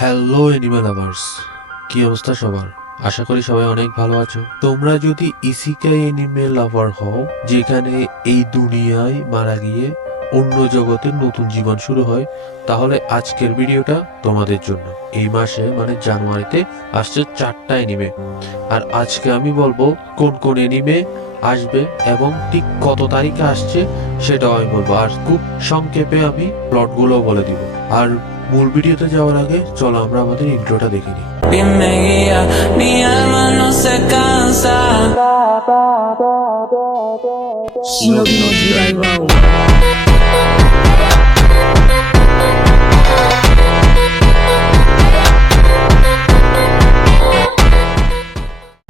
Hello anime lovers, কি অবস্থা সবার? আশা করি সবাই অনেক ভালো আছো। তোমরা যদি ইসিকাই অ্যানিমে লাভার হও, যেখানে এই দুনিয়ায় মারা গিয়ে অন্য জগতের নতুন জীবন শুরু হয়, তাহলে আজকের ভিডিওটা তোমাদের জন্য। এই মাসে মানে জানুয়ারিতে আসছে 4টা অ্যানিমে, আর আজকে আমি বলবো কোন কোন অ্যানিমে আসবে এবং ঠিক কত তারিখে আসছে সেটাও আমি বলবো, আর খুব সংক্ষেপে আমি প্লটগুলো বলে দিব। আর মূল ভিডিওতে যাওয়ার আগে চলো আমরা আমাদের ইন্ট্রোটা দেখে নিই। Me guía, mi alma no se cansa. 忍びの時代は終わる。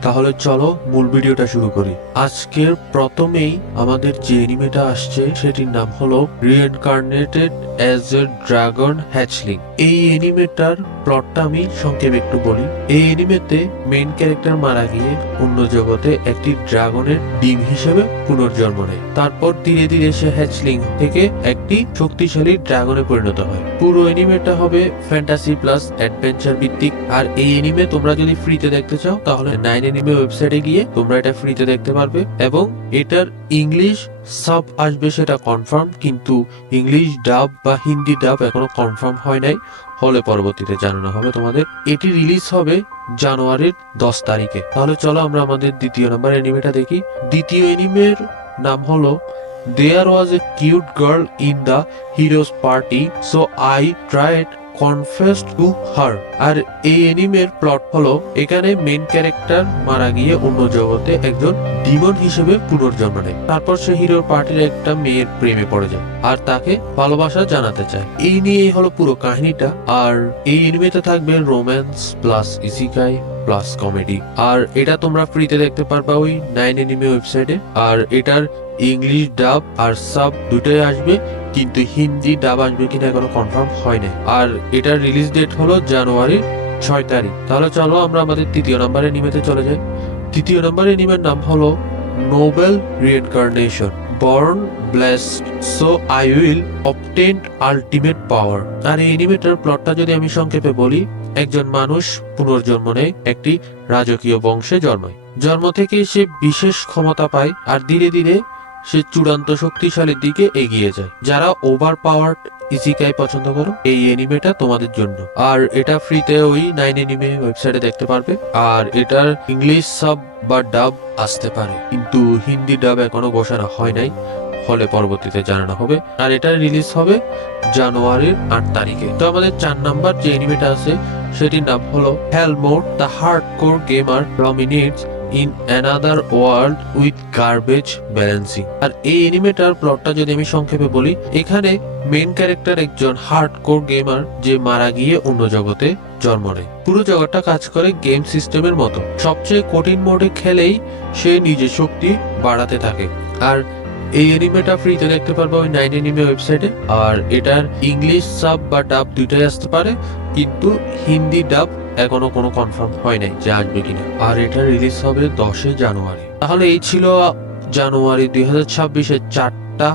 তাহলে চলো মূল ভিডিওটা শুরু করি। আজকের প্রথমেই আমাদের যে এনিমেটা আসছে সেটির নাম হলো রিইনকার্নেটেড অ্যাজ এ ড্রাগন হ্যাচলিং। এই এনিমেটার প্লটটা আমি সংক্ষেপে একটু বলি। এই এনিমেতে মেইন ক্যারেক্টার মারা গিয়ে অন্য জগতে একটি ড্রাগনের ডিম হিসেবে পুনর্জন্ম নেয়। তারপর ধীরে ধীরে সে হ্যাচলিং থেকে একটি শক্তিশালী ড্রাগনে পরিণত হয়। পুরো এনিমেটা হবে ফ্যান্টাসি প্লাস অ্যাডভেঞ্চার ভিত্তিক। আর এই এনিমে তোমরা যদি ফ্রিতে দেখতে চাও তাহলে 9 এনিমে ওয়েবসাইটে গিয়ে তোমরা এটা ফ্রিতে দেখতে পারবে, এবং এটার ইংলিশ সাব আসবে সেটা কনফার্ম, কিন্তু ইংলিশ ডাব বা হিন্দি ডাব এখনো কনফার্ম হয় নাই, হলে পরবর্তীতে জানানো হবে তোমাদের। এটি রিলিজ হবে জানুয়ারির 10 তারিখে। তাহলে চলো আমরা আমাদের দ্বিতীয় নম্বর এনিমেটা দেখি। দ্বিতীয় এনিমের নাম হলো There was a cute girl in the hero's party, so I tried confessed to her. আর এই এনিমের প্লট হলো, এখানে মেইন ক্যারেক্টার মারা গিয়ে অন্য জগতে একজন ডিমন হিসেবে পুনর্জন্ম নেয়। তারপর সে হিরোর পার্টির একটা মেয়ের প্রেমে পড়ে যায় আর তাকে ভালোবাসা জানাতে চায়। এই নিয়েই হলো পুরো কাহিনীটা। আর এই এনিমেতে থাকবে রোম্যান্স প্লাস ইসিকাই প্লাস কমেডি। আর এটা তোমরা ফ্রিতে দেখতে পারবা ওই 9 এনিমে ওয়েবসাইটে। আর এটার ইংলিশ ডাব আর সাব দুটোই আসবে, কিন্তু হিন্দি ডাব আসবে কিনা এখনো কনফার্ম হয় না। আর এটার রিলিজ ডেট হলো জানুয়ারির 6 তারিখ। তাহলে চলো আমরা আমাদের তৃতীয় নম্বর এনিমেতে চলে যাই। তৃতীয় নম্বর এনিমের নাম হলো noble reincarnation, born blessed so I will obtain ultimate power. আর এই এনিমেটার প্লটটা যদি আমি সংক্ষেপে বলি, একজন মানুষ পুনর্জন্ম নেয়, একটি রাজকীয় বংশে জন্মায়। জন্ম থেকেই সে বিশেষ ক্ষমতা পায় আর ধীরে ধীরে সে চূড়ান্ত শক্তিশালীর দিকে এগিয়ে যায়। যারা ওভার পাওয়ার্ড ইসিকাই পছন্দ করো, এই এনিমেটা তোমাদের জন্য। আর এটা ফ্রিতে ওই 9 এনিমে ওয়েবসাইটে দেখতে পারবে। আর এটার ইংলিশ সাব বা ডাব আসতে পারে, কিন্তু হিন্দি ডাব এখনো ঘোষণা হয় নাই, হলে পরবর্তীতে জানানো হবে। আর এটা রিলিজ হবে জানুয়ারির 8 তারিখে। তো আমাদের 4 নাম্বার যে এনিমেটা আছে সেটির নাম হলো hell mode the hardcore gamer dominates in another world with garbage balancing. আর এই এনিমেটার প্লটটা যদি আমি সংক্ষেপে বলি, এখানে মেইন ক্যারেক্টার একজন হার্ডকোর গেমার যে মারা গিয়ে অন্য জগতে জন্ম নেয়। পুরো জগৎটা কাজ করে গেম সিস্টেমের মতো, সবচেয়ে কঠিন মোডে খেলেই সে নিজের শক্তি বাড়াতে থাকে। আর এই এনিমেটা ফ্রিতে দেখতে পারবো ওই 9 এনিমে ওয়েবসাইটে। আর এটার ইংলিশ সাব বা ডাব দুইটাই আসতে পারে, কিন্তু হিন্দি ডাব এখনো কোনো কনফার্ম হয় নাই যে আসবে কিনা। আর এটা রিলিজ হবে 10 জানুয়ারি। তাহলে এই ছিল জানুয়ারি 2026-এর 4টা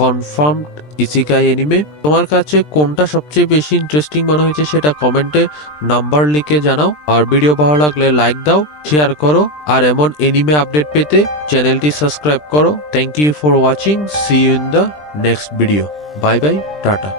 কনফার্ম ইসিকাই এনিমে। তোমার কাছে কোনটা সবচেয়ে বেশি ইন্টারেস্টিং মনে হয়েছে সেটা কমেন্টে নাম্বার লিখে জানাও। আর ভিডিও ভালো লাগলে লাইক দাও, শেয়ার করো, আর এমন এনিমে আপডেট পেতে চ্যানেলটি সাবস্ক্রাইব করো। Thank you for watching, see you in the next video. Bye bye, tata.